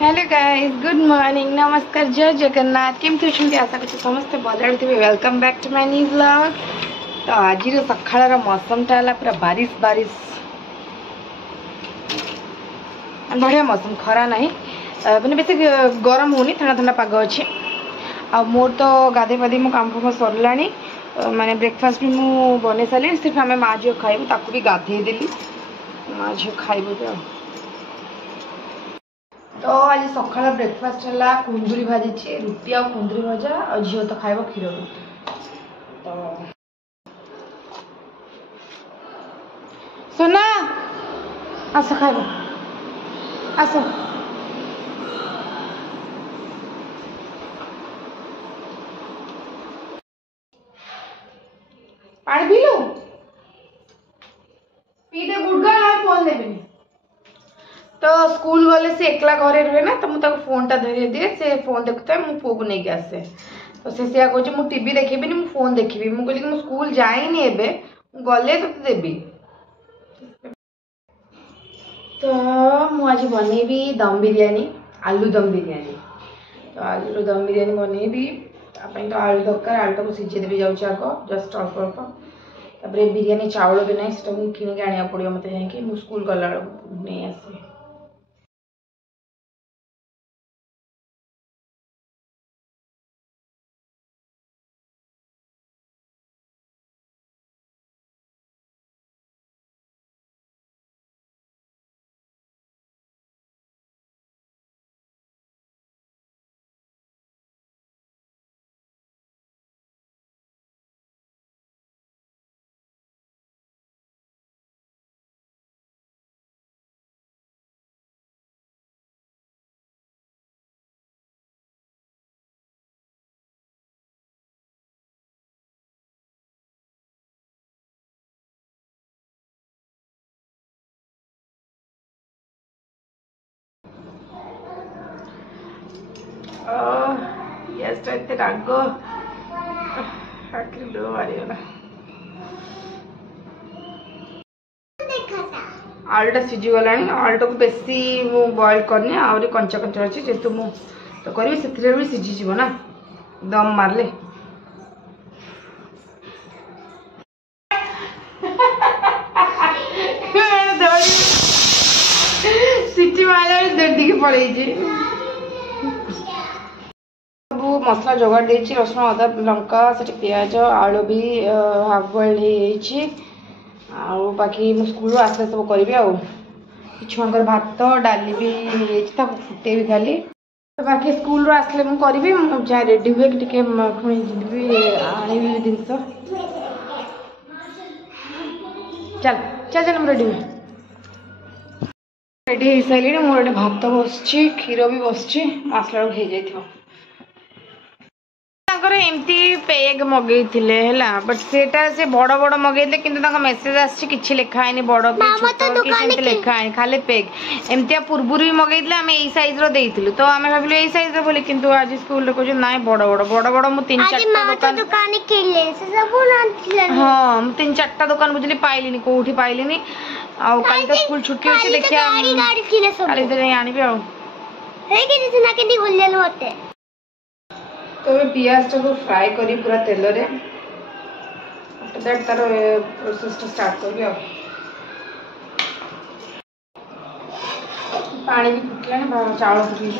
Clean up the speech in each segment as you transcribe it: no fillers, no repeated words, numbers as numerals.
Hello guys, good morning, नमस्कार, जय जगन्नाथ। केमती अच्छे? आशा कर समस्त भल थे। Welcome back to my new vlog. तो आज सकाळ मौसमटा है पूरा बारिश बारिश, बढ़िया मौसम, खरा ना मैंने बेस गरम होनी, ठंडा ठंडा पाग अच्छे। आ मोर तो गाधे पाधे मो काम फाम सरला, माने ब्रेकफास्ट भी मुझे बन सारे। सिर्फ आम माँ झील खाइबू, ताकू भी गाधे देली, माँ झील खाइबू भी। तो आज सकाळ ब्रेकफास्ट है कुंदुरी भाजी, रुटी आ कुंदुरी भजा, और झील तो खाइब क्षीर रुटी। तो सोना आस खाइब, आस। पानी पी लो, पी दे गुड़गा, फोन देवी। तो स्कूल वाले से एकला घरे रुहे ना, तो मुझे फोन टा धरी दिए, से फोन देखता है, मु पुओ को नहीं आसे। तो से कहे मुझे टीवी देखी, मु फोन देखी। मुझे कहली कि स्कूल जाइनी, एबे गले तो देवी। तो मुझे बनैबी दम बिरयानी, आलू दम बिरयानी। तो आलू दम बिरयानी बनैबी, तो आलू दरकार, आलूटा को सीझे देवी जाऊँ आग, जस्ट अल्प अल्प। तापर बिरयानी चाउल भी ना, से किणिक आना पड़ो मत, जा स्कूल गला नहीं आसे। गैस एत राग मारीगला। आलूटा सीझीगला, आलूटा को बेसी बॉइल करनी, आहरी कंचा कंचा अच्छे, जेहतु मु तो करी से भी सीझीज ना दम मारले। सीटी मारे दौड़ी पड़े। सब मसला जोगाड़ देछि, रसुण अदा लंका से प्याज आलू भी हाफ बॉइल हो। बाकी मु स्कूल आसले सब करी। छुआंकर भात डाली भी फुटे भी खाली। तो बाकी स्कूल आसले मु करी, जहाँ रेडी हुए कि आनी जिनस। चल चल चल रेडी हुए। रेडी हो सारे, मोर भात बस, क्षीर भी बस, आसला हो जाए। एमती पेग मगई बट सेटा से बड़ बड़ मगेले, किंतु मेसेज आसी कि लिखाई बड़ लिखाई खाली पेग। एमती पूर्व भी मगई आम यही साइज रो, तो आम भाविलु यही साइज बोली, किंतु आज स्कूल कह ना बड़ बड़ बड़ बड़। मुझे 3-4 दुकान, हाँ 3-4 दुकान बुझली, पाइलिनी कौटी पाइलिनी। आउ काली तो स्कूल छुट्टी होची, देखिया काली आनी। तो पियाज को फ्राए करी पूरा तेल रे, तार प्रोसेस स्टार्ट कर। पानी भी फुटला, चावल फुटी।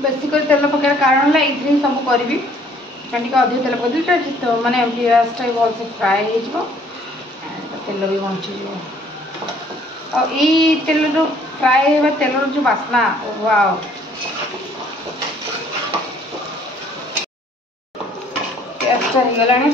बेसिक तेल पकार कारण है ये सब करी। ଟିକେ ଅଧିକ ତେଲ ପକେଇଦେବି ତ ମାନେ ପିଆଜଟା ବି ଭଲସେ ଫ୍ରାଏ ହେଇଯିବ, ତେଲ ବି ବଞ୍ଚିଯିବ। ଆଉ ଏଇ ତେଲରୁ ଫ୍ରାଏ ହେବା ତେଲର ଯେଉଁ ବାସ୍ନା, ୱାଓ। ପିଆଜଟା ହେଇଗଲାଣି।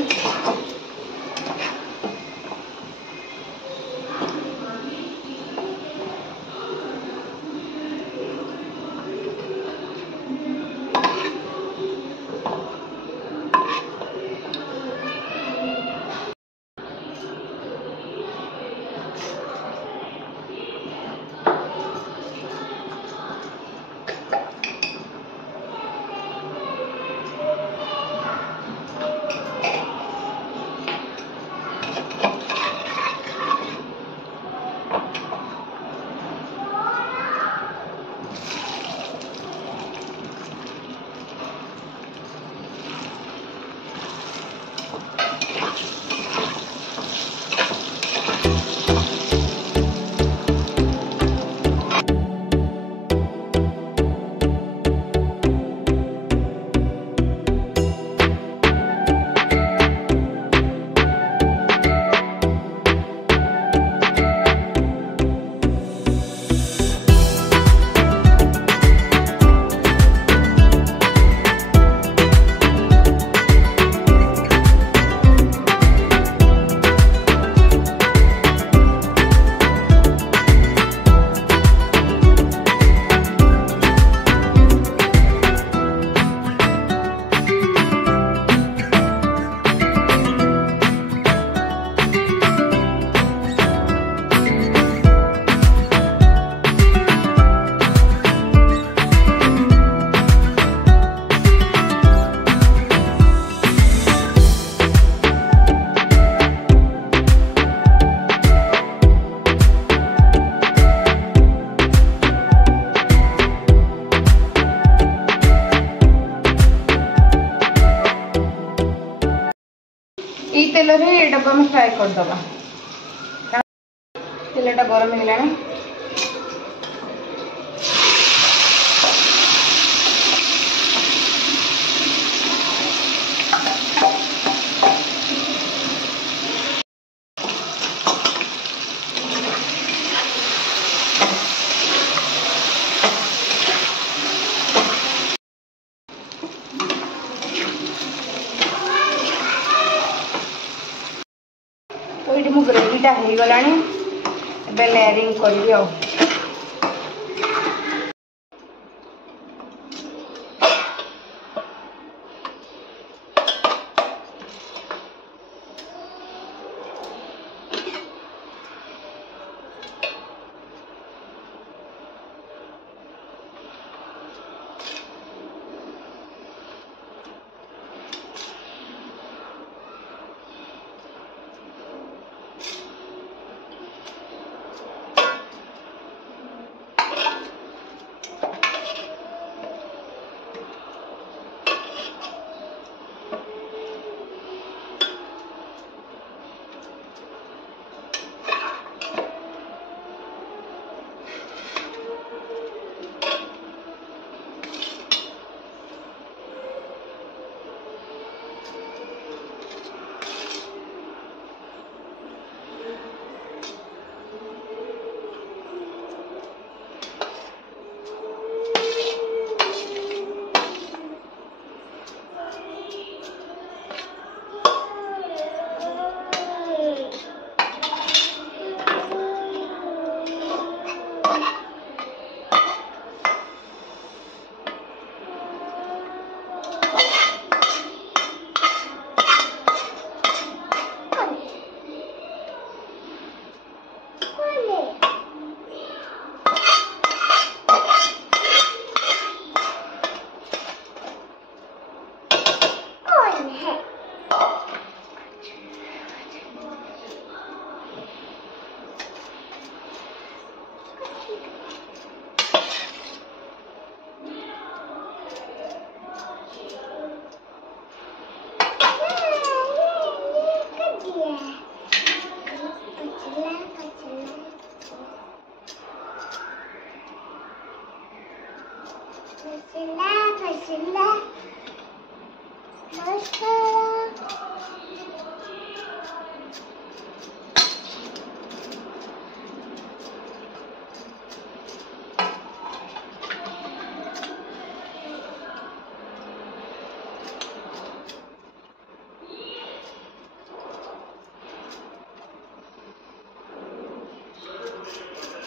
तेल में डब्बा में फ्राए करदबा। तेलटा गरम है तो ये मो ग्रेवीटा हो गलानी लेयरिंग करी आ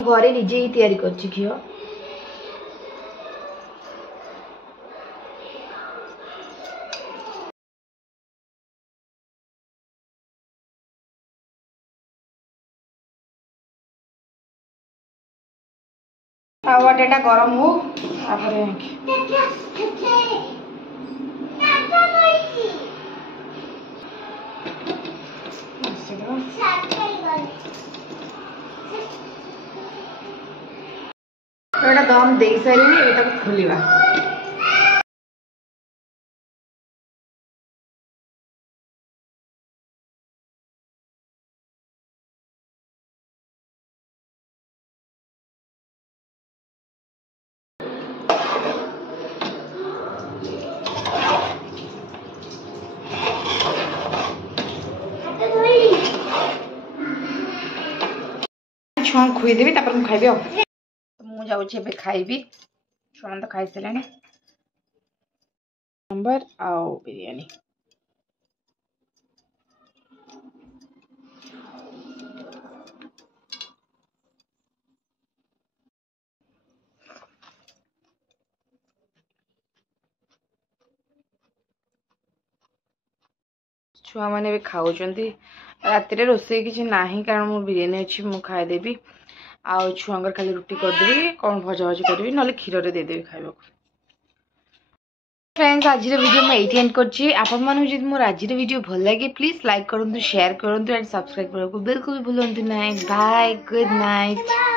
घरे निजे ही तैयारी करछि घी तावाटा गरम हो दम दे सारे खोलिबा छुआ खुईदेवी मुझे खाइबी मुझे खाइबी छुआ तो खाई सारे नंबर आउ बिरयानी छुआ मैंने भी खाऊँ राति रोसे किसी ना कारण मो बिरयानी अच्छी मुझे खाईदेवी आउ छुआंकर खाली रुटी करदेवी कौन भजा भजी करी ना क्षीर देदेवी खाइबा फ्रेंड्स आज वीडियो मैं ये एंड करछि आपन मानु जदि मोर आज वीडियो भल लगे प्लीज लाइक करंतु शेयर करंतु एंड सब्सक्राइब करको बिल्कुल भी भूलंतु नहीं बाय गुड नाइट।